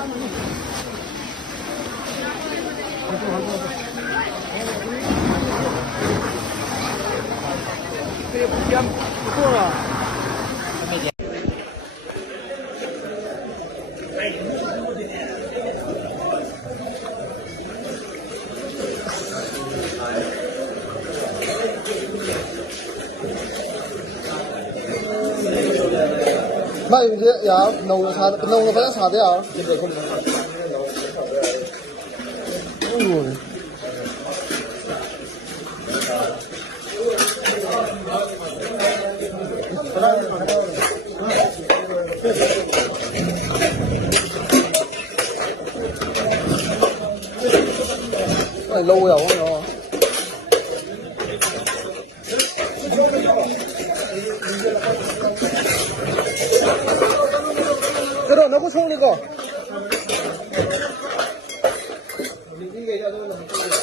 这不甜不错了。卖有些呀，弄了啥？弄了反正啥的呀？哦。哎，lâu rồi không nó? Cái đó nó có xong đi cơ?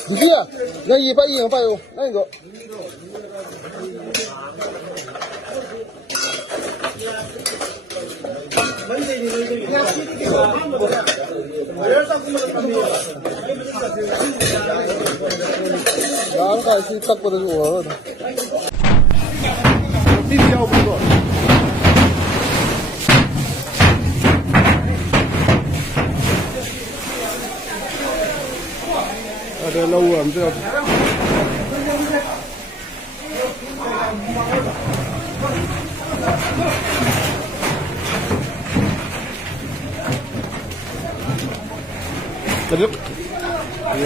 Gì à? Này gì phải gì phải không? Này cơ. 양 다시 딱 버려주고. 띠띠하고 이거. 아, 내가 나오고 안 돼. 가죠? 예.